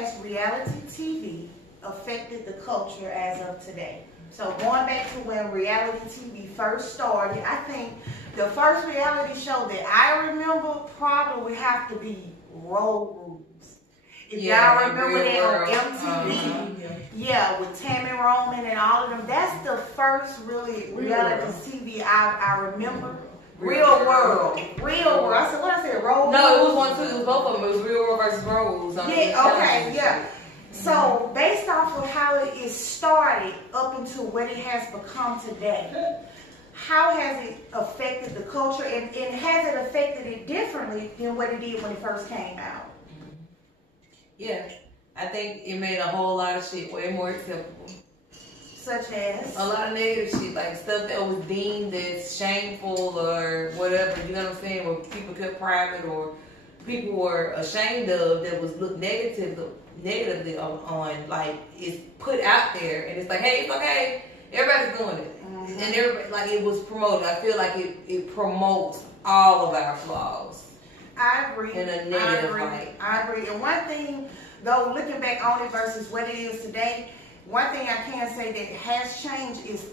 has reality TV affected the culture as of today? So going back to when reality TV first started, I think the first reality show that I remember probably would have to be Road Rules. If y'all remember that on MTV, yeah, with Tammy Roman and all of them, that's the first really reality TV I remember. Real World. I said, what I said, Road Rules? No, it was one too. It was both of them. It was Real World versus Road Rules. Yeah, okay, yeah. So based off of how it started up into what it has become today, how has it affected the culture, and has it affected it differently than what it did when it first came out? Yeah, I think it made a whole lot of shit way more acceptable. Such as? A lot of negative shit, like stuff that was deemed as shameful or whatever, you know what I'm saying, where people kept private or people were ashamed of, that was looked negatively on, like, it's put out there, and it's like, hey, it's okay, everybody's doing it. And everybody, like, it was promoted. I feel like it promotes all of our flaws. I agree. In a negative light. I agree. And one thing, though, looking back on it versus what it is today, one thing I can say that has changed is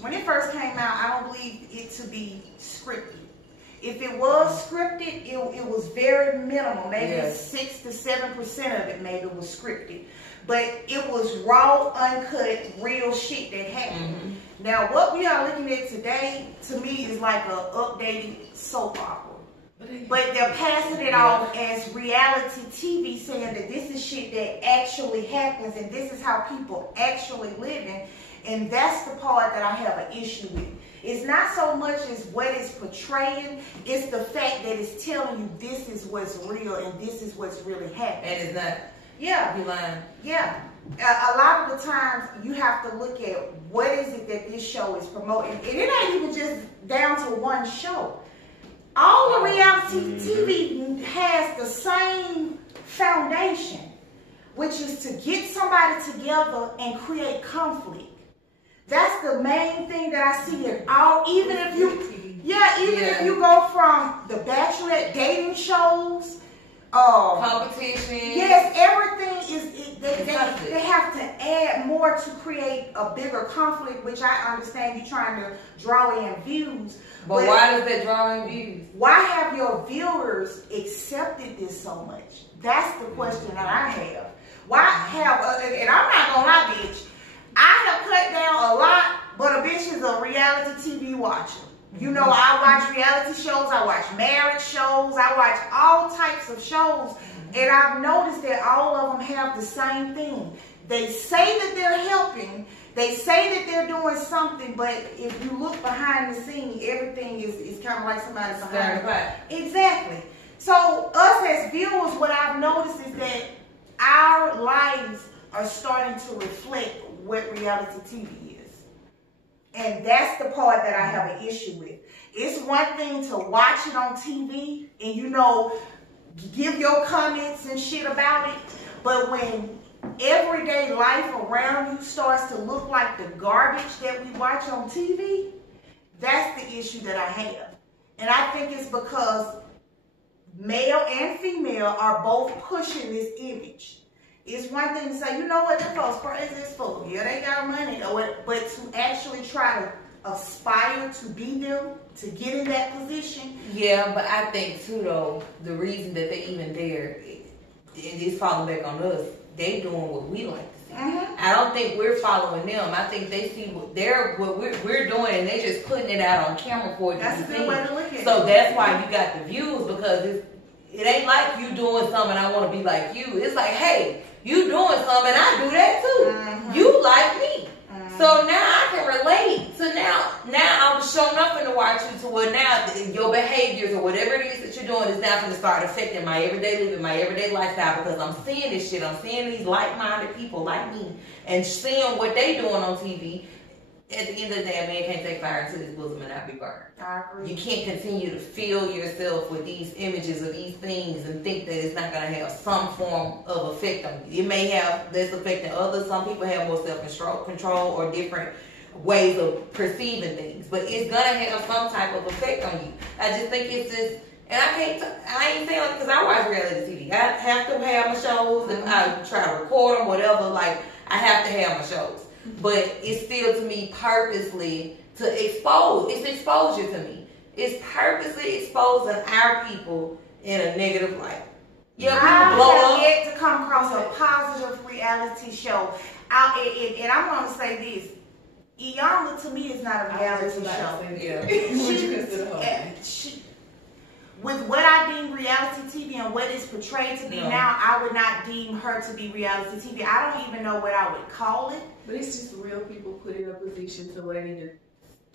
when it first came out, I don't believe it to be scripted. If it was scripted, it was very minimal. Maybe 6 to 7% of it maybe was scripted. But it was raw, uncut, real shit that happened. Now, what we are looking at today, to me, is like an updated soap opera. But they're passing it off as reality TV, saying that this is shit that actually happens and this is how people actually living. And that's the part that I have an issue with. It's not so much as what it's portraying, it's the fact that it's telling you this is what's real and this is what's really happening. And it's not. Yeah. You lying. Yeah. A lot of the times you have to look at what is it that this show is promoting. And it ain't even just down to one show. All the reality TV has the same foundation, which is to get somebody together and create conflict. That's the main thing that I see in all, even if you go from the Bachelorette dating shows, competition. Yes, everything is, they have to add more to create a bigger conflict, which I understand you're trying to draw in views. But why does that draw in views? Why have your viewers accepted this so much? That's the question that I have. Why have, and I'm not gonna lie, bitch, I have cut down a lot, but a bitch is a reality TV watcher. You know, I watch reality shows, I watch marriage shows, I watch all types of shows, and I've noticed that all of them have the same thing. They say that they're helping, they say that they're doing something, but if you look behind the scene, everything is kind of like somebody's behind the back. Exactly. So us as viewers, what I've noticed is that our lives are starting to reflect what reality TV is. And that's the part that I have an issue with. It's one thing to watch it on TV and, you know, give your comments and shit about it. But when everyday life around you starts to look like the garbage that we watch on TV, that's the issue that I have. And I think it's because male and female are both pushing this image. It's one thing to say, you know what, the folks crazy as fuck. Yeah, they got money, but to actually try to aspire to be them, to get in that position. Yeah, but I think too, though, the reason that they even there, it is falling back on us. They doing what we like to see. I don't think we're following them. I think they see what we're doing, and they just putting it out on camera for you to see. That's a good way to look at it. So that's why you got the views, because it ain't like you doing something and I want to be like you. It's like, hey, you doing something, I do that too. You like me. So now I can relate. So now I'm showing up and to watch you to where now your behaviors or whatever it is that you're doing is now going to start affecting my everyday living, my everyday lifestyle, because I'm seeing this shit. I'm seeing these like-minded people like me and seeing what they doing on TV. At the end of the day, a man can't take fire into his bosom and not be burned. I agree. You can't continue to fill yourself with these images of these things and think that it's not going to have some form of effect on you. It may have less effect than others. Some people have more self-control or different ways of perceiving things. But it's going to have some type of effect on you. I just think it's just And I ain't saying because I watch reality TV. I have to have my shows. If I try to record them, whatever, like, I have to have my shows. But it's still, to me, purposely to expose. It's exposure to me. It's purposely exposing our people in a negative light. Yeah, I have yet to come across a positive reality show. And I'm going to say this. Iyanla, to me, is not a reality show. Yeah. Would you consider her? With what I deem reality TV and what it's portrayed to be now, I would not deem her to be reality TV. I don't even know what I would call it. But it's just real people put in a position to where they need to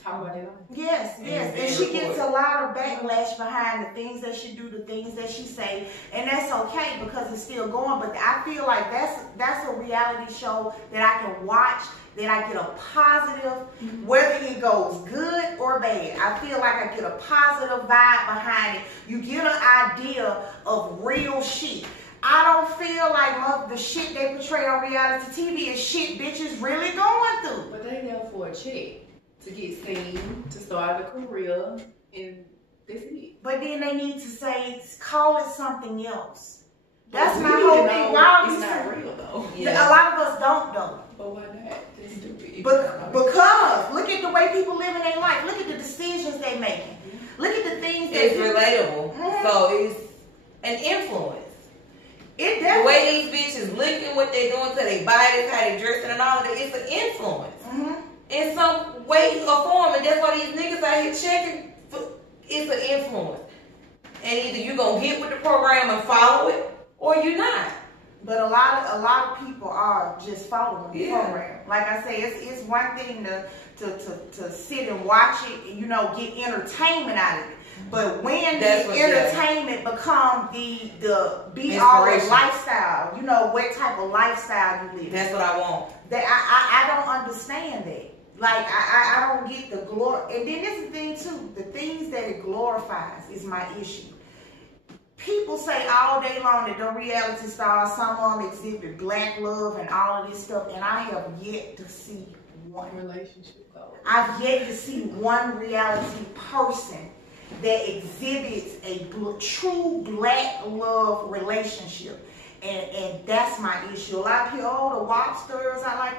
talk about their life. Yes. And she gets a lot of backlash behind the things that she do, the things that she say, and that's okay because it's still going. But I feel like that's a reality show that I can watch, that I get a positive, whether it goes good or bad. I feel like I get a positive vibe behind it. You get an idea of real shit. I don't feel like the shit they portray on reality TV is shit bitches really going through. But they there for a check to get seen, to start a career, and that's it. But then they need to call it something else. That's my whole thing. Why it's not real though. Yeah. A lot of us don't know. But why not? That's stupid. Because look at the way people live in their life. Look at the decisions they making. Look at the things that it's relatable. So it's an influence. The way these bitches looking, what they doing to their bodies, how they dressing and all of that, it's an influence. In some way or form. And that's why these niggas out here checking, it's an influence. And either you gonna get with the program and follow it, or you're not. But a lot of people are just following the program. Like I say, it's one thing to sit and watch it, and, get entertainment out of it. But when the entertainment become the be all lifestyle, what type of lifestyle you live. That's what I want. That I don't understand that. Like I don't get the glory. And then this is the thing too. The things that it glorifies is my issue. People say all day long that the reality stars, some of them exhibit black love and all of this stuff, and I have yet to see one. Relationship goals. I've yet to see one reality person that exhibits a true black love relationship. And that's my issue. A lot of people, the Wobsters, I like,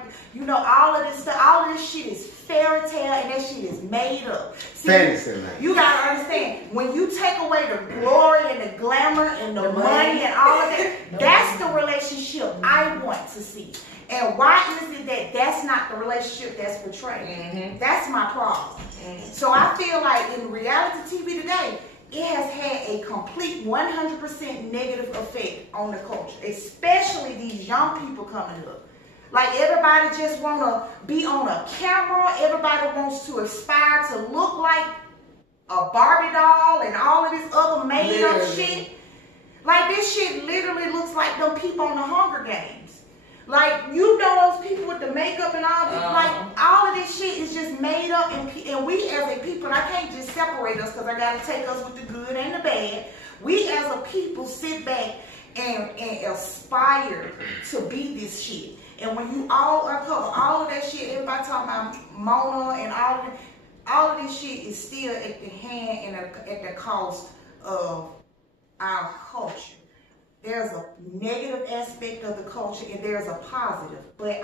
all of this stuff, all of this shit is fairy tale and that shit is made up. See, fantasy, man. You gotta understand, when you take away the glory and the glamour and the money and all of that, that's the relationship I want to see. And why is it that's not the relationship that's portrayed? That's my problem. So I feel like in reality TV today, it has had a complete 100% negative effect on the culture, especially these young people coming up. Like everybody just want to be on a camera. Everybody wants to aspire to look like a Barbie doll and all of this other made up shit. Like this shit literally looks like them people on the Hunger Games. Like, those people with the makeup and all this, like, all of this shit is just made up, and we as a people, and I can't just separate us because I got to take us with the good and the bad. We as a people sit back and aspire to be this shit. And when you all uncover all of that shit, everybody talking about Mona and all of this shit is still at the hand and at the cost of our culture. There's a negative aspect of the culture and there's a positive. But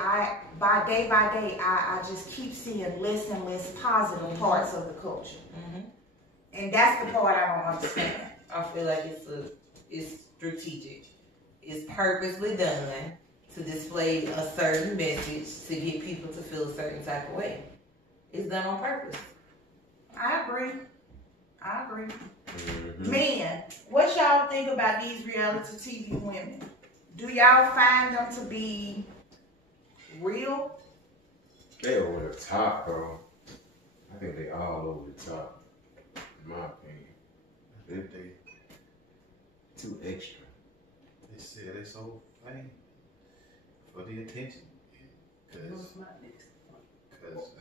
by day, I just keep seeing less and less positive parts of the culture. And that's the part I don't understand. I feel like it's strategic. It's purposely done to display a certain message to get people to feel a certain type of way. It's done on purpose. I agree. Men, what y'all think about these reality TV women? Do y'all find them to be real? They over the top, bro. I think they all over the top, in my opinion. They too extra. They said it's so funny for the attention. Because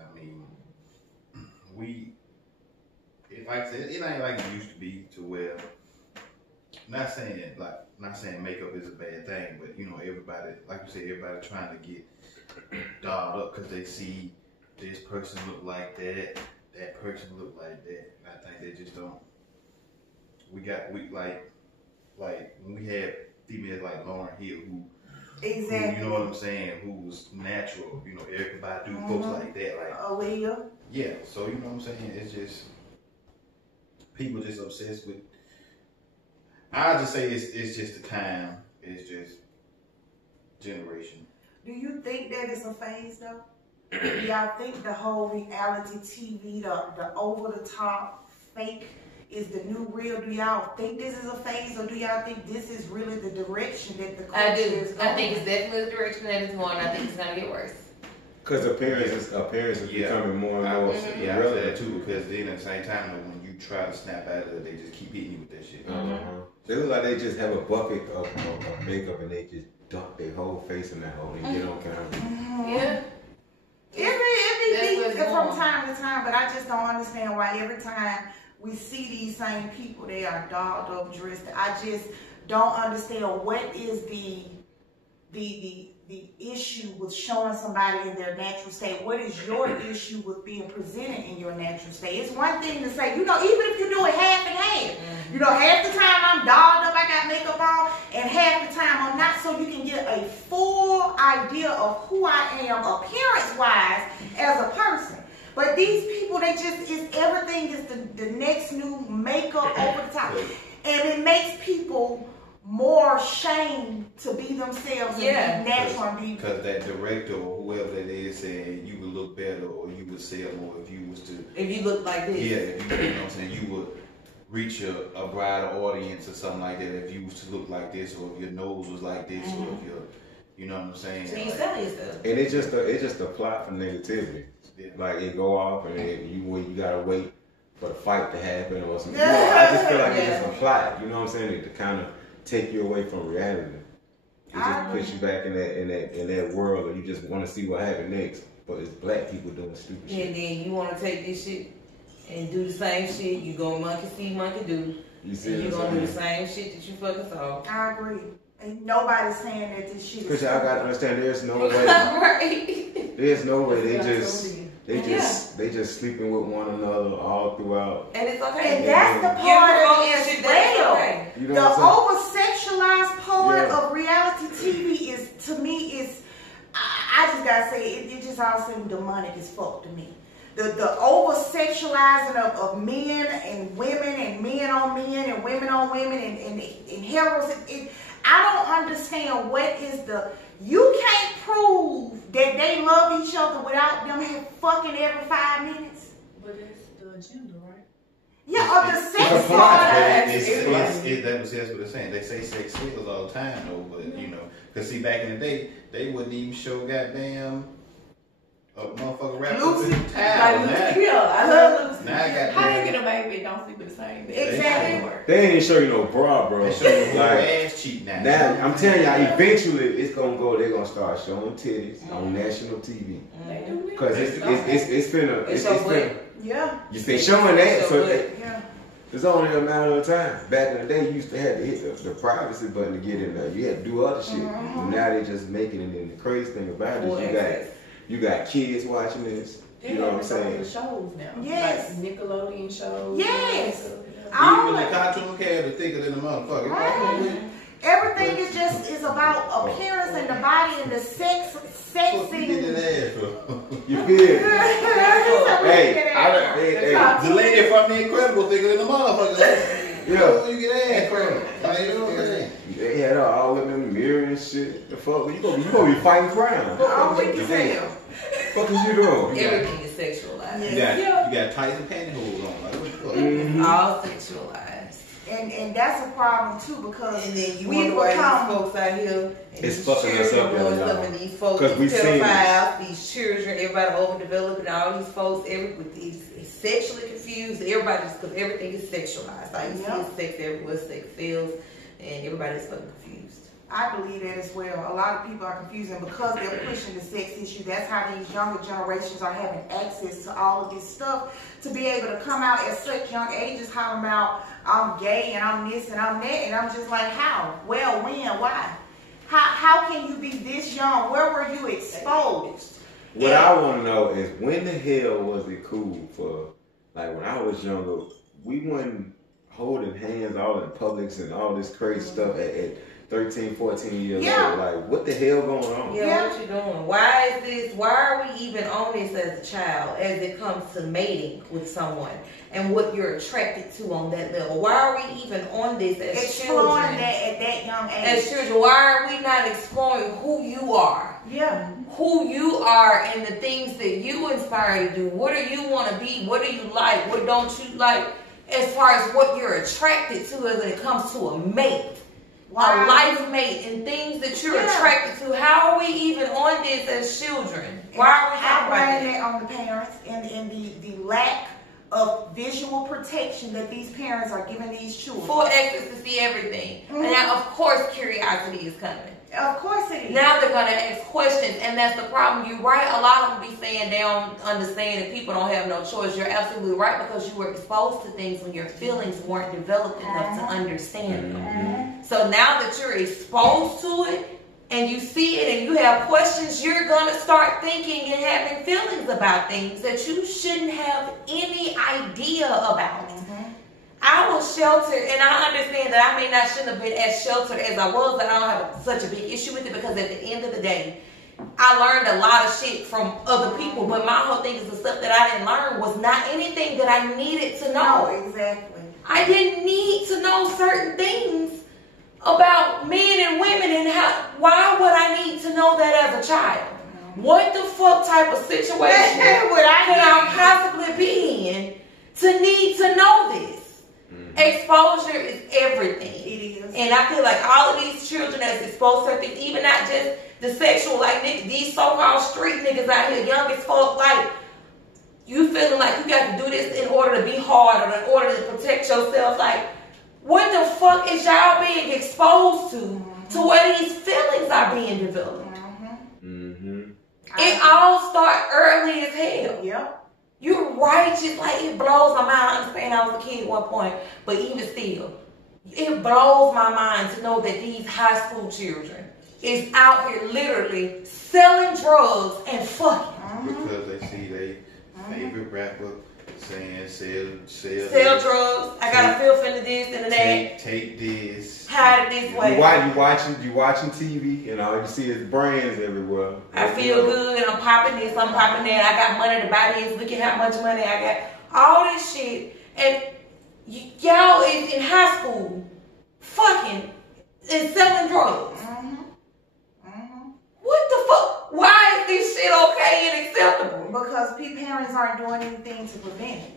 I mean, like I said, it ain't like it used to be to where, not saying makeup is a bad thing, but everybody, like you said, everybody trying to get dolled up because they see this person look like that person look like that. And I think they just don't we when we had females like Lauryn Hill who Exactly. who, you know what I'm saying, who was natural, you know, Erykah Badu, folks like that, like Aaliyah. yeah. So you know what I'm saying, it's just people just obsessed with. I just say it's just the time, it's just generation. Do you think that it's a phase though? Do y'all think the whole reality TV, the over the top fake is the new real? Do y'all think this is a phase, or do y'all think this is really the direction that the culture is going? I think it's definitely the direction that it's going. I think it's gonna get worse. Because appearance is becoming more and more relevant that too. Because then at the same time, when you try to snap out of it, they just keep hitting you with that shit. They look like they just have a bucket of makeup and they just dump their whole face in that hole and get on camera. Yeah. It be from time to time, but I just don't understand why every time we see these same people, they are dolled up, dressed. I just don't understand what is the issue with showing somebody in their natural state. What is your issue with being presented in your natural state? It's one thing to say, you know, even if you do it half and half, you know, half the time I'm dolled up, I got makeup on, and half the time I'm not, so you can get a full idea of who I am appearance-wise as a person. But these people, they just, everything is the next new makeup over the top. And it makes people more ashamed to be themselves and be natural and be. Because that director or whoever that is saying you would look better or you would sell more if you was to. If you look like this. Yeah, if you know what I'm saying, you would reach a broader audience or something like that if you was to look like this, or if your nose was like this, or if your, you know what I'm saying. So you sell yourself. And it's just a plot for negativity. Yeah. Like it go off and then you gotta wait for the fight to happen or something. You know, I just feel like it's just a plot. You know what I'm saying? To kind of take you away from reality. It just puts you back in that world, and you just want to see what happened next. But it's black people doing stupid shit. And then you want to take this shit and do the same shit. You go monkey see, monkey do. You see, and you gonna do the same shit that you fucking saw. I agree. And nobody's saying that this shit is. Because y'all gotta understand, there's no way. Right. There's no way they just sleeping with one another all throughout. And it's okay. And that's the part of it as well. Okay. You know the over-sexualized part of reality TV is, to me, is, I just gotta say, it just all seems demonic as fuck to me. The over-sexualizing of men and women and men on men and women on women and heroes. I don't understand what is the... You can't prove that they love each other without them fucking every 5 minutes. But that's the agenda, right? Yeah, or the sex part. That's what they're saying. They say sex sells all the time, though. But you know, because see, back in the day, they wouldn't even show goddamn a motherfucker wrapped up in a towel. Yeah, I love Lucy. Now I got how you get a baby don't sleep with the same bed? Exactly. They ain't show you no bra, bro. They show you like ass cheek now. Now I'm telling y'all, eventually it's gonna go. They're gonna start showing titties on national TV. They do. Because it's finna. Yeah. They showing that, so it's only a matter of time. Back in the day, you used to have to hit the privacy button to get in there. You had to do other shit. Now they just making it. And the crazy thing about it is you got kids watching this. You know what I'm saying? Shows now. Yes. Like Nickelodeon shows. Yes. Even the cartoon character thicker than the motherfucker. Right. Everything is about appearance and the body and the sex scene. You feel? Hey, the lady from The Incredible thicker than the motherfucker. Yeah. You get ass crazy. You know what I'm saying? They had all of them mirror and shit. The fuck, you gonna be fighting crime. I'm weak as hell. What is you doing? Everything is sexualized. You got tights and pantyhose on. Like, what the fuck? It's all sexualized. And that's a problem too, because and then you we wonder why become these folks out here, it's fucking us up, y'all. And these folks, because we these pedophiles, these children, everybody overdeveloped, and all these folks, with these sexually confused. Everybody just, because everything is sexualized. Like you see sex everywhere, sex feels, and everybody's fucking confused. I believe that as well. A lot of people are confused, and because they're pushing the sex issue, that's how these younger generations are having access to all of this stuff, to be able to come out at such young ages hollering about, I'm gay and I'm this and I'm that, and I'm just like, how? Well, when? Why? How can you be this young? Where were you exposed? What I want to know is, when the hell was it cool for, like when I was younger, we wasn't holding hands all in Publix and all this crazy stuff at 13, 14 years Yeah. old. Like, what the hell going on? Yeah, what you doing? Why is this? Why are we even on this as a child as it comes to mating with someone and what you're attracted to on that level? Why are we even on this as Exploring children? that at that young age. As children, why are we not exploring who you are? Yeah. Who you are and the things that you inspire to do. What do you want to be? What do you like? What don't you like? As far as what you're attracted to as it comes to a mate. A life mate and things that you're attracted to. How are we even on this as children? Why are we talking about blame that on the parents and the lack of visual protection that these parents are giving these children. Full access to see everything. And now, of course, curiosity is coming. Of course it is. Now they're going to ask questions, and that's the problem. You're right. A lot of them be saying they don't understand that people don't have no choice. You're absolutely right, because you were exposed to things when your feelings weren't developed enough to understand them. So now that you're exposed to it, and you see it, and you have questions, you're going to start thinking and having feelings about things that you shouldn't have any idea about. I was sheltered, and I understand that I shouldn't have been as sheltered as I was, but I don't have such a big issue with it, because at the end of the day, I learned a lot of shit from other people, but my whole thing is the stuff that I didn't learn was not anything that I needed to know. No, exactly. I didn't need to know certain things about men and women, and why would I need to know that as a child? What the fuck type of situation would I possibly be in to need to know this? Exposure is everything. It is. And I feel like all of these children that's exposed to things, even not just the sexual, like these so-called street niggas out here, young as fuck, like, you feeling like you got to do this in order to be hard or in order to protect yourself. Like, what the fuck is y'all being exposed to where these feelings are being developed? It all starts early as hell. Yep. You're righteous. Like, it blows my mind. I understand I was a kid at one point, but even still, it blows my mind to know that these high school children is out here literally selling drugs and fucking. Because they see their favorite rapper saying sell drugs. I got a filth into this and that. Take this. Hide it this way. You watching TV, and all you see is brands everywhere. I feel good. I'm popping this. I'm popping that. I got money to buy this. Look at how much money I got. All this shit, and y'all is in high school, fucking and selling drugs. What the fuck? Why is this shit okay and acceptable? Because parents aren't doing anything to prevent it.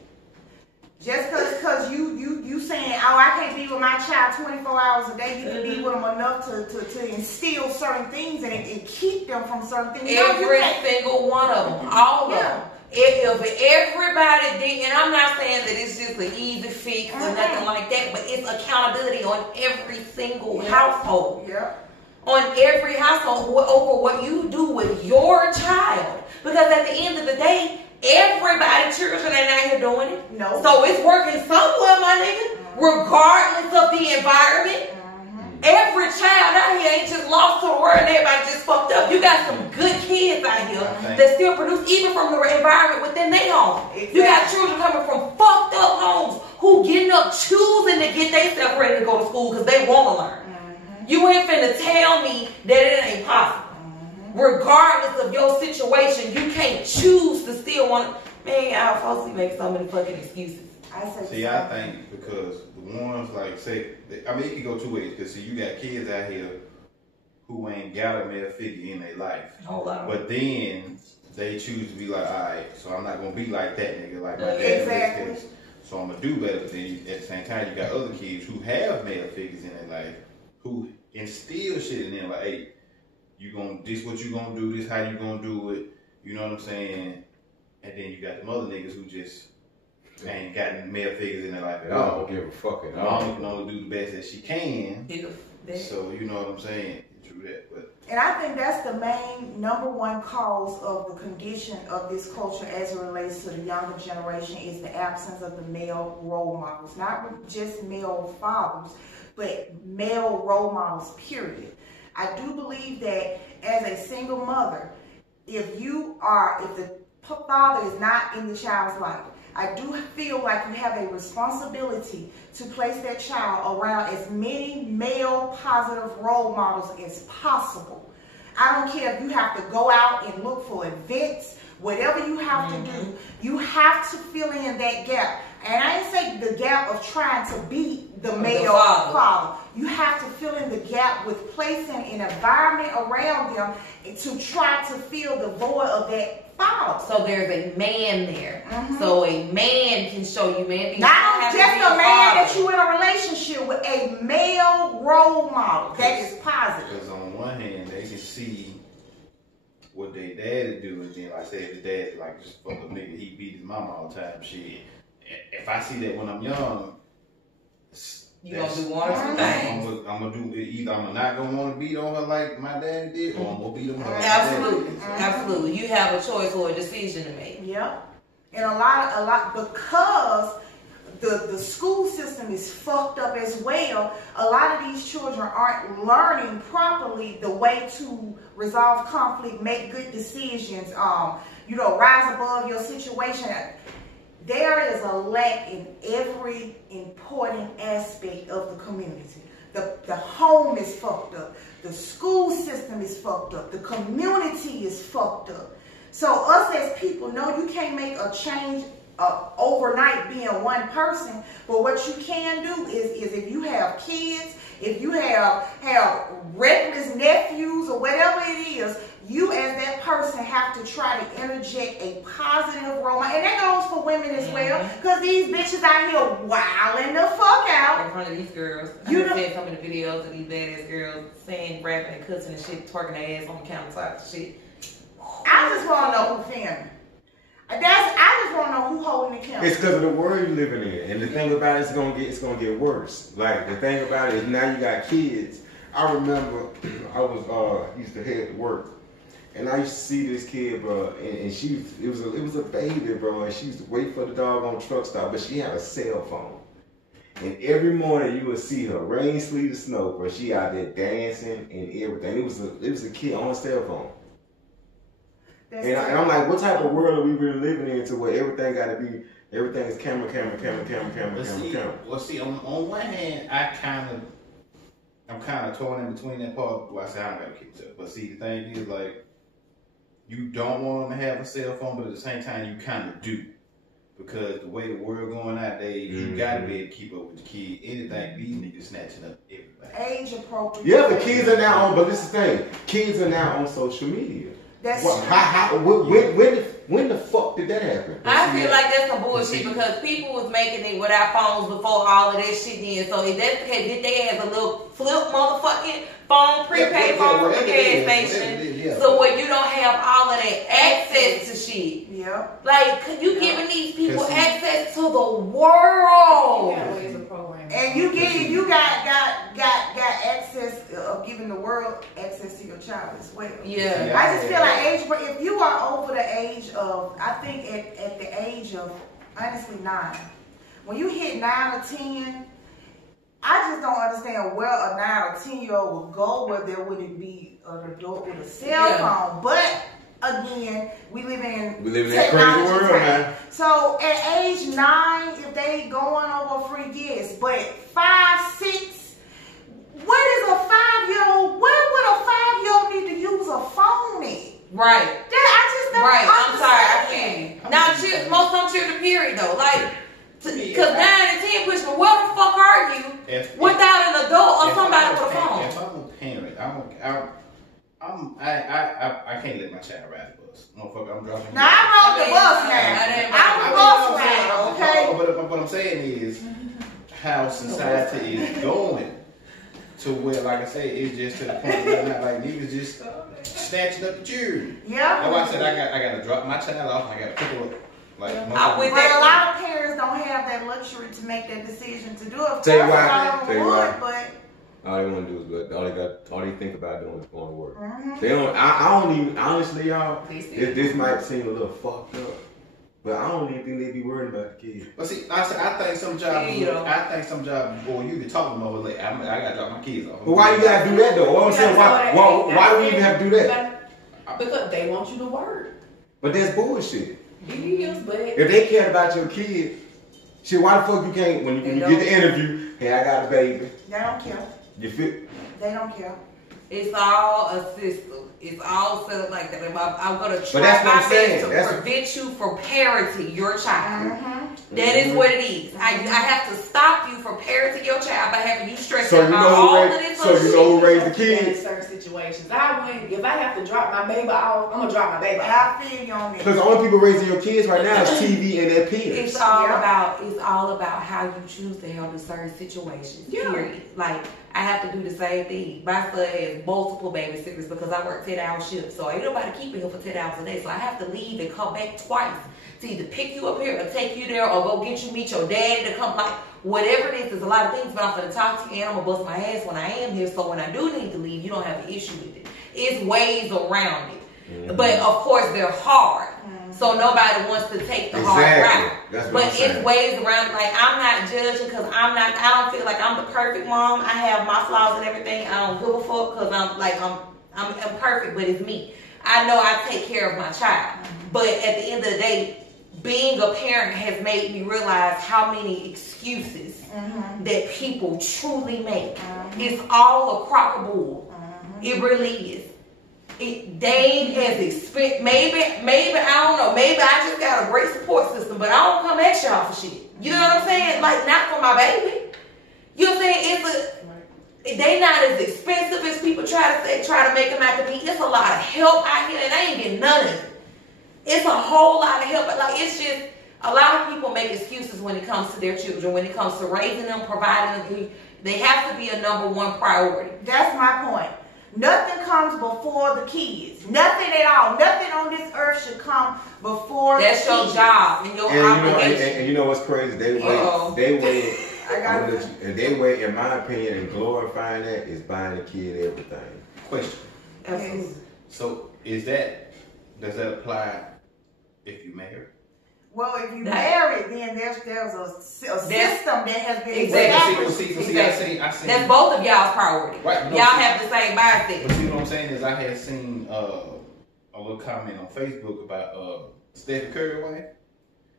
Just because you saying, oh, I can't be with my child 24 hours a day, you can be with them enough to instill certain things and keep them from certain things. Every single one of them. All of them. If everybody did, and I'm not saying that it's just an easy fix or nothing like that, but it's accountability on every single household. On every household over what you do with your child. Because at the end of the day, everybody, children ain't out here doing it. No. So it's working somewhere, my nigga, regardless of the environment. Every child out here ain't just lost to the world and everybody just fucked up. You got some good kids out here that still produce, even from the environment within their home. Exactly. You got children coming from fucked up homes who getting up choosing to get themselves ready to go to school because they want to learn. You ain't finna tell me that it ain't possible. Regardless of your situation, you can't choose to still want to. Man, y'all folks be making so many fucking excuses. I think because the ones like say, I mean, it can go two ways. Because you got kids out here who ain't got a male figure in their life, but then they choose to be like, all right, so I'm not gonna be like that nigga, like my dad was. So I'm gonna do better. But then at the same time, you got other kids who have male figures in their life who instill shit in them, like, hey, this what you gonna do, this how you gonna do it, you know what I'm saying? And then you got the other niggas who just ain't got male figures in their life at all. Don't give a fuck at all. Mom can only do the best that she can. So you know what I'm saying? True that. But and I think that's the main number one cause of the condition of this culture as it relates to the younger generation is the absence of the male role models. Not just male fathers, but male role models, period. I do believe that as a single mother, if the father is not in the child's life, I do feel like you have a responsibility to place that child around as many male positive role models as possible. I don't care if you have to go out and look for events, whatever you have to do, you have to fill in that gap. And I ain't say the gap of trying to be the male father. You have to fill in the gap with placing an environment around them to try to fill the void of that father. So there's a man there. So a man can show you, man. Not just a man that you in a relationship with, a male role model that is positive. Because on one hand, they can see what their daddy do, and then like say if the dad's like just fuck a nigga, he beat his mama all the time, shit. If I see that when I'm young, you gonna do one or two things. I'm gonna do either I'm not gonna want to beat on her like my daddy did, or I'm gonna beat on her like Absolutely, my daddy did. absolutely. You have a choice or a decision to make. Yep. And a lot because the school system is fucked up as well. A lot of these children aren't learning properly the way to resolve conflict, make good decisions, rise above your situation. There is a lack in every important aspect of the community. The home is fucked up. The school system is fucked up. The community is fucked up. So us as people, no, you can't make a change overnight being one person. But what you can do is if you have kids, if you have reckless nephews or whatever it is, you as that person have to try to interject a positive role. And that goes for women as well. Because these bitches out here wilding the fuck out. In front of these girls. You know, seen some of the videos of these badass girls saying, rapping and cussing and shit, twerking their ass on the countertop and shit. I just want to know who filming. I just want to know who holding the camera. It's because of the world you're living in. And the thing about it, it's gonna get worse. Like the thing about it is now you got kids. I remember I was used to head to work. And I used to see this kid, bro, and it was a baby, bro, and she used to wait for the doggone truck stop, but she had a cell phone. And every morning you would see her, rain, sleet, or snow, bro, she out there dancing and everything. It was a kid on a cell phone. And I'm like, what type of world are we really living in to where everything got to be, everything is camera. Well, see, on one hand, I'm kind of torn in between that part. Well, I say I don't got to keep it up. But see, the thing is, like, you don't want them to have a cell phone, but at the same time, you kind of do. Because the way the world going nowadays, you got to be able to keep up with the kid. Anything, these niggas snatching up everybody. Age appropriate. Yeah, but kids are now on, but this is the thing. Kids are now on social media. That's when the fuck did that happen? I feel like that's some bullshit because people was making it without phones before all of that shit then. So if that did they have a little flip motherfucking phone, prepaid phone from the gas station, so where you don't have all of that access to shit. Yep. Like you giving these people access to the world. And you got access of giving the world access to your child as well. Yeah. I just feel like if you are over the age of, I think at the age of, honestly, 9, when you hit 9 or 10, I just don't understand where a 9 or 10-year-old would go where there wouldn't be an adult with a cell phone. But again, we live in that crazy world, man. So at age 9, if they going over free gifts, but 5, 6, what is a 5-year-old? Where would a 5-year-old need to use a phone at? Right. I just don't I'm sorry, I understand. can't. Now, some children, period, though. Like, because 9 and 10 push, but where the fuck are you without an adult or somebody with a phone? If I'm a parent, I can't let my child ride the bus. Motherfucker, I'm dropping. Now I rode the bus now. I'm a bus rider, okay? But what I'm saying is how society is going to where, like I say, it's just to the point where not like niggas just snatching up the children. Yeah. That's why I said I got to drop my child off. I got to pick her up. Like, but a lot of parents don't have that luxury to make that decision to do it. Tell you why. But all they want to do is, all they think about doing is going to work. They don't. I don't even. Honestly, y'all, this might seem a little fucked up, but I don't even think they be worried about the kids. But see, I think some jobs, boy, you can talk to them over like, I gotta drop my kids off. But why you gotta do that though? What I'm saying, why do we even have to do that? Because they want you to work. But that's bullshit. He is, but If they cared about your kid, shit, why the fuck you can't, when you get the interview, hey, I got a baby. They don't care. You feel? They don't care. It's all a system. It's all set up like that. I'm going to try that's what my I'm saying. best to That's prevent you from parenting your child. That is what it is. I have to stop you from parenting your child by having you stress out all of this. So you know who raised the in kids? certain situations, I wouldn't. If I have to drop my baby off, I'm gonna drop my baby off. I feel you on this. Because the only people raising your kids right now is TV and their peers. It's all about how you choose to handle certain situations. Yeah. Period. Like I have to do the same thing. My son has multiple babysitters because I work 10-hour shifts, so ain't nobody keeping him for 10 hours a day. So I have to leave and come back twice to either pick you up here or take you there or go get you meet your daddy to come. Like whatever it is, there's a lot of things. But I'm gonna talk to you and I'm gonna bust my ass when I am here. So when I do need to leave, you don't have an issue with it. It's ways around it, but of course they're hard. So nobody wants to take the hard route. That's what but I'm saying. it's ways around. Like I'm not judging because I don't feel like I'm the perfect mom. I have my flaws and everything. I don't give a fuck because I'm perfect, but it's me. I know I take care of my child. But at the end of the day, being a parent has made me realize how many excuses that people truly make. It's all a crock of bull. It really is. They ain't as expensive. Maybe I don't know. Maybe I just got a great support system, but I don't come at y'all for shit. You know what I'm saying? Like not for my baby. You know what I'm saying? They not as expensive as people try to make them out to be. It's a lot of help out here, and I ain't getting none of it. It's a whole lot of help, but like it's just a lot of people make excuses when it comes to their children, when it comes to raising them, providing them. They have to be a number one priority. That's my point. Nothing comes before the kids. Nothing at all. Nothing on this earth should come before the kids. That's your job and your obligation. And you know what's crazy? They wait, in my opinion, in glorifying that is buying the kid everything. Question. Absolutely. So does that apply if you marry? Well, if you married, then there's a system that has been Exactly. See, I see. That's both of y'all's priority. Right, y'all have the same mindset. But see what I'm saying is I had seen a little comment on Facebook about Stephen Curry's wife.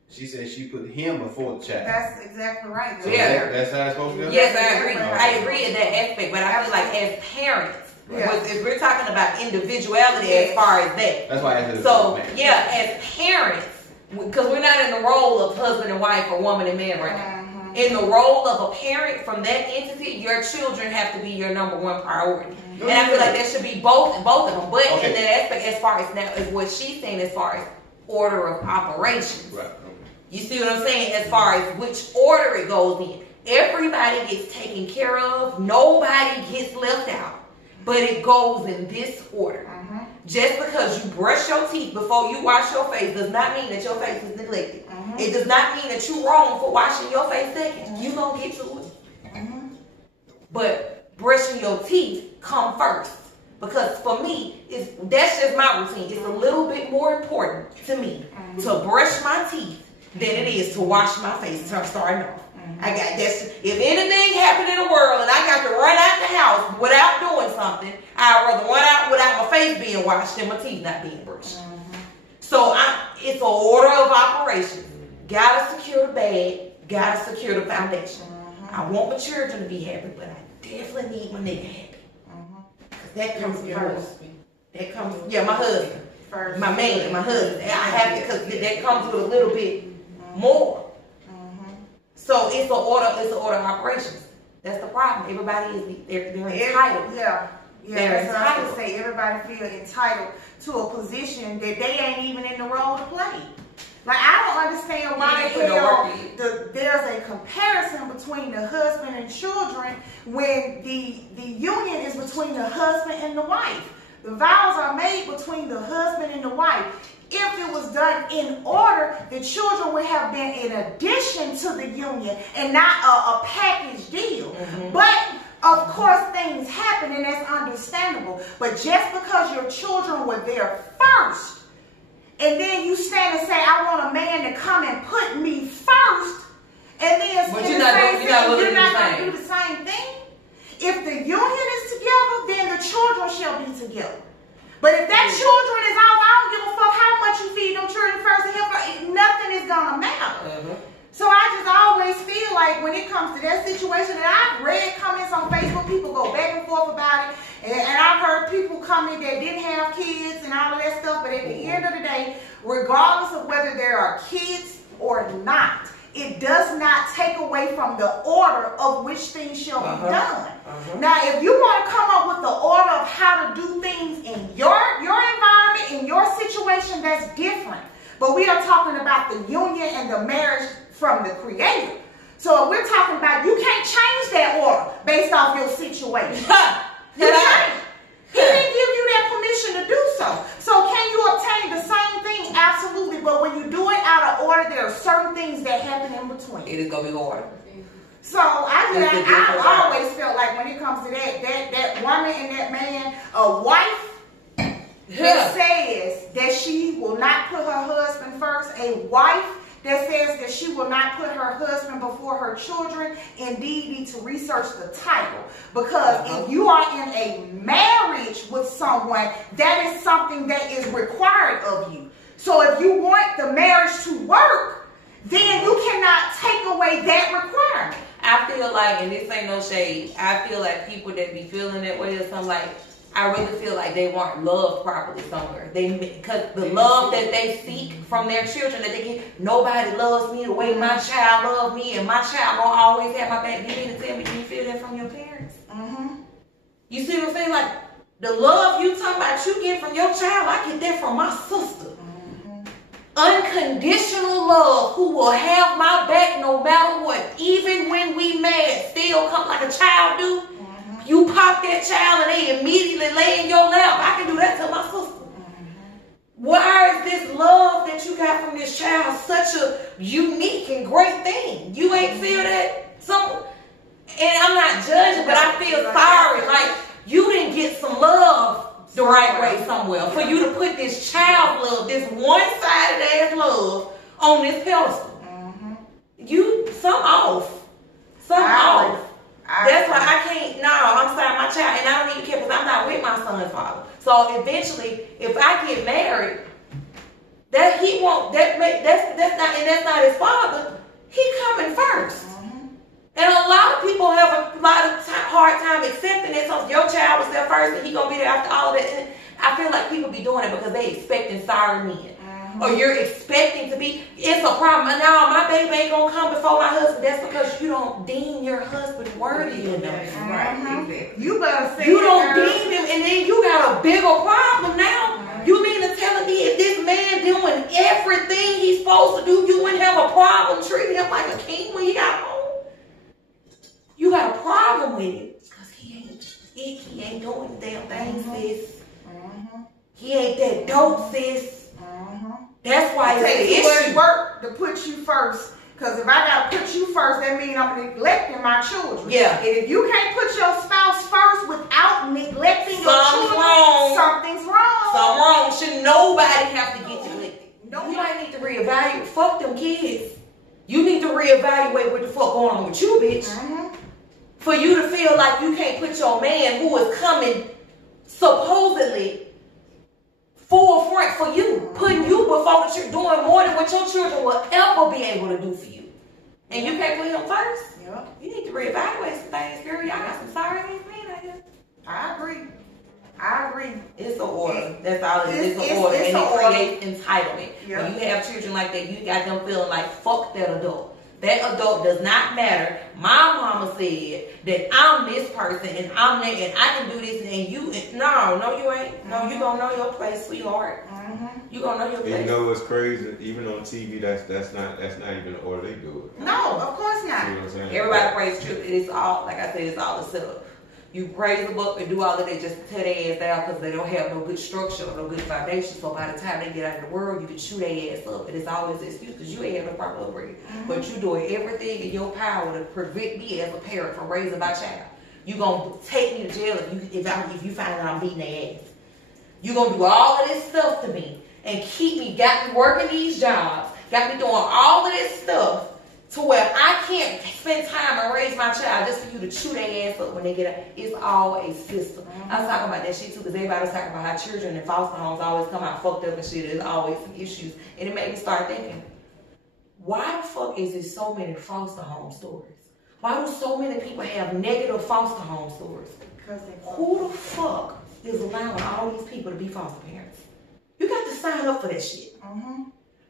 She said she put him before the child. That's exactly right. So Yeah. that's how it's supposed to be. Yes, I agree. I agree in that aspect, but I feel like as parents, if we're talking about individuality as far as that. That's why I said so yeah, as parents, because we're not in the role of husband and wife or woman and man right now. In the role of a parent from that entity, your children have to be your number one priority. And I feel like that should be both of them. But in that aspect, as far as now, is what she's saying as far as order of operations. Right. You see what I'm saying? As far as which order it goes in. Everybody gets taken care of. Nobody gets left out. But it goes in this order. Just because you brush your teeth before you wash your face does not mean that your face is neglected. It does not mean that you're wrong for washing your face second. You're going to get to it. But brushing your teeth come first. Because for me, that's just my routine. It's a little bit more important to me to brush my teeth than it is to wash my face starting off. If anything happened in the world and I got to run out the house without doing something, I'd rather run out without my face being washed than my teeth not being brushed. So it's an order of operations. Gotta secure the bag, gotta secure the foundation. I want my children to be happy, but I definitely need my nigga happy. Because that comes first. That comes, my husband. First. My man, my husband. I have it because that comes with a little bit more. So it's an order of operations. That's the problem. Everybody they're entitled. That's what I would say. Everybody feel entitled to a position that they ain't even in the role to play. Like I don't understand why the hell there's a comparison between the husband and children when the union is between the husband and the wife. The vows are made between the husband and the wife. If it was done in order, the children would have been in addition to the union and not a package deal. But of course, things happen and that's understandable. But just because your children were there first, and then you stand and say, I want a man to come and put me first, and then you're not going to do the same thing. If the union is together, then the children shall be together. But if that children is off, I don't give a fuck how much you feed them children first and help. is gonna matter. So I just always feel like when it comes to that situation, and I've read comments on Facebook, people go back and forth about it, and I've heard people comment that didn't have kids and all of that stuff, but at the end of the day, regardless of whether there are kids or not, it does not take away from the order of which things shall be done. Now, if you want to come up with the order of how to do things in your environment, in your situation, that's different. But we are talking about the union and the marriage from the Creator. So if we're talking about, you can't change that order based off your situation. You can't. He didn't give you that permission to do so. So can you obtain the same thing? Absolutely. But when you do it out of order, there are certain things that happen in between. It is gonna be hard. So I always felt like when it comes to that woman and that man, a wife that says that she will not put her husband first, a wife that says that she will not put her husband before her children, indeed need to research the title. Because if you are in a marriage with someone, that is something that is required of you. So if you want the marriage to work, then you cannot take away that requirement. I feel like, and this ain't no shade, I feel like people that be feeling that way or something, like, I really feel like they weren't loved properly somewhere. Because the love that they seek from their children, that they get, nobody loves me the way my child loves me, and my child gonna always have my back. You need to tell me, do you feel that from your parents? You see what I'm saying? Like, the love you talking about you get from your child, I get that from my sister. Unconditional love, who will have my back no matter what, even when we mad, still come like a child do. You pop that child and they immediately lay in your lap. I can do that to my sister. Why is this love that you got from this child such a unique and great thing? You ain't feel that? And I'm not judging, but I feel sorry. Like, you didn't get some love the right way somewhere for you to put this child love, this one-sided ass love on this pedestal. Some off. That's why I can't. No, I'm sorry, my child, and I don't even care because I'm not with my son's father. So eventually, if I get married, that he won't. That's not his father. He coming first. And a lot of people have a lot of hard time accepting it. So your child was there first, and he gonna be there after all of that. And I feel like people be doing it because they expecting sorry men. Or you're expecting to be, it's a problem. Now my baby ain't gonna come before my husband. That's because you don't deem your husband worthy enough. You better say you don't deem him, and then you got a bigger problem now. You mean to tell me if this man doing everything he's supposed to do, you wouldn't have a problem treating him like a king when you got home? You got a problem with it because he ain't doing the damn thing, sis. He ain't that dope, sis. That's why it's too much work to put you first. Because if I gotta put you first, that means I'm neglecting my children. Yeah. And if you can't put your spouse first without neglecting your children, something's wrong. Something wrong. Should nobody have to get neglected? You might need to reevaluate. Fuck them kids. You need to reevaluate what the fuck going on with you, bitch. For you to feel like you can't put your man who is coming supposedly forefront for you, putting you before what you're doing more than what your children will ever be able to do for you. And you can't put him first? You need to reevaluate some things, girl. Y'all got some sorry ass men out here. I agree. It's an order. That's all it is. It's an order. And it creates entitlement. When you have children like that, you got them feeling like, fuck that adult. That adult does not matter. My mama said that I'm this person and I'm that and I can do this and you. No, you ain't. No, you gonna know your place, sweetheart. You gonna know your place. You know what's crazy? Even on TV, that's not even the order they do it. No, of course not. You know what I'm saying? Everybody prays truth. It's all, like I said, it's all a setup. You praise them up and do all of that just to tear their ass down because they don't have no good structure or no good foundation. So by the time they get out in the world, you can shoot their ass up. And it's always an excuse because you ain't have no proper upbringing. But you doing everything in your power to prevent me as a parent from raising my child. You gonna take me to jail if you find out I'm beating their ass. You gonna do all of this stuff to me and got me working these jobs, got me doing all of this stuff to where I can't spend time and raise my child just for you to chew their ass up when they get out. It's all a system. I was talking about that shit too because everybody was talking about how children in foster homes always come out fucked up and shit. There's always some issues. And it made me start thinking, why the fuck is there so many foster home stories? Why do so many people have negative foster home stories? Because they Who the fuck is allowing all these people to be foster parents? You got to sign up for that shit.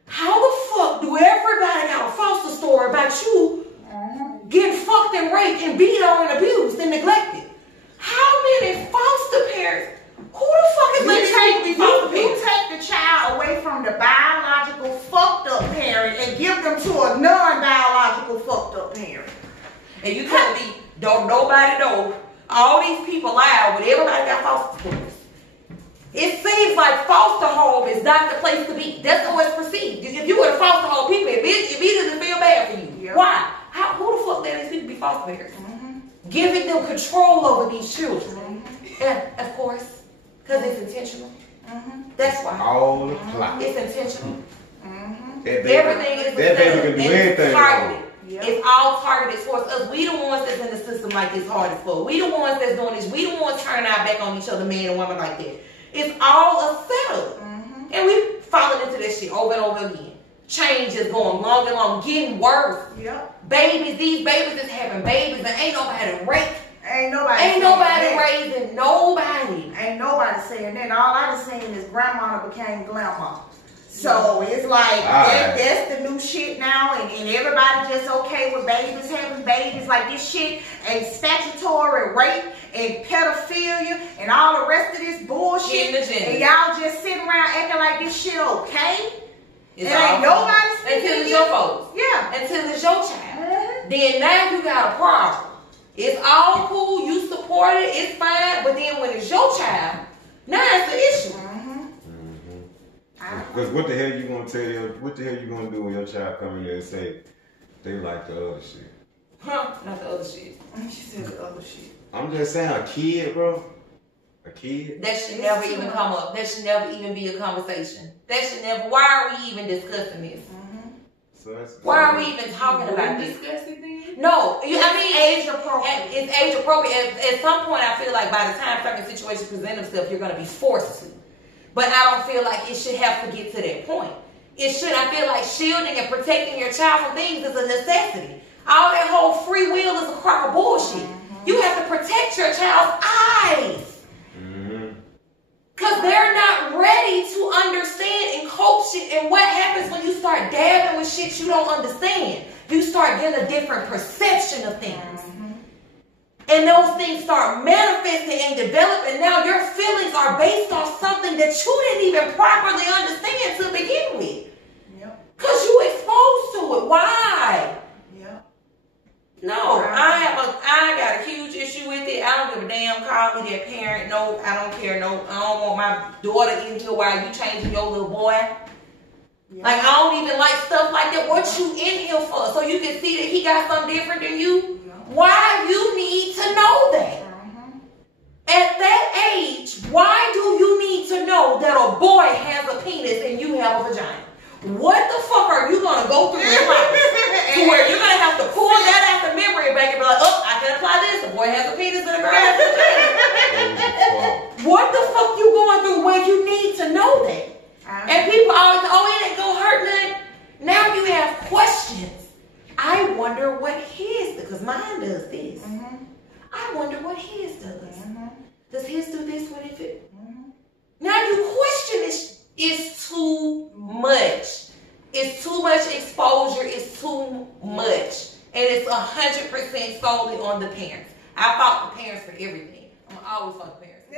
How the fuck do everybody got a foster story about you getting fucked and raped and beat on and abused and neglected? How many foster parents? Who the fuck is letting people be foster you parents? take the child away from the biological fucked up parent and give them to a non-biological fucked up parent. And you tell me, don't nobody know all these people lie, but everybody got foster stories. It seems like foster home is not the place to be. That's how it's perceived. If you were in foster home, people immediately feel bad for you. Yep. Why? Who the fuck let these people be foster parents? Giving them control over these children. And of course, because it's intentional. That's why. All the plot. It's intentional. Everything is that baby can do anything targeted. Yep. It's all targeted towards us. We the ones that's in the system like this hard as fuck. We the ones that's doing this. We the ones turning our back on each other, man and woman like that. It's all a setup. And we falling into that shit over and over again. Change is going long and long, getting worse. Yep. Babies, these babies is having babies and ain't nobody raped. Ain't nobody Raising nobody. Ain't nobody saying that. All I was saying is grandma became grandma. So it's like that's the new shit now, and everybody just okay with babies having babies. Like this shit and statutory rape and pedophilia and all the rest of this bullshit. And y'all just sitting around acting like this shit okay. It's ain't nobody until it's your folks. Yeah. Until it's your child. Then now you got a problem. It's all cool, you support it, it's fine, but then when it's your child, now it's the issue. Because what the hell you gonna tell your, what the hell you gonna do when your child come in there and say they like the other shit? Not the other shit. She said the other shit. I'm just saying, a kid, bro. A kid. That should never even come up. That should never even be a conversation. That should never. Why are we even discussing this? Why are we even talking about this? No, I mean age appropriate. It's age appropriate. At some point, I feel like by the time certain situations present themselves, you're going to be forced to. But I don't feel like it should have to get to that point. It should. I feel like shielding and protecting your child from things is a necessity. All that whole free will is a crock of bullshit. You have to protect your child's eyes. Because they're not ready to understand and cope shit. And what happens when you start dabbing with shit you don't understand? You start getting a different perception of things. And those things start manifesting and developing. Now your feelings are based off something that you didn't even properly understand to begin with. Because you exposed to it. Why? No, I got a huge issue with it. I don't give a damn. Call me that parent. No, I don't care. No, I don't want my daughter in here while you changing your little boy. Like, I don't even like stuff like that. What you in here for? So you can see that he got something different than you? Why you need to know that? At that age, why do you need to know that a boy has a penis and you have a vagina? What the fuck are you going to go through in life to where you're going to have to pull that out the memory bank and be like, oh, I can apply this. A boy has a penis and a girl has a vagina. What the fuck you going through where you need to know that? And people always say, oh, it ain't going to hurt nothing. Now you have questions. I wonder what his, because mine does this. I wonder what his does. Does his do this when it fit? Now you question this. It's too much. It's too much exposure. It's too much. And it's 100% solely on the parents. I fought the parents for everything. I'm always for the parents.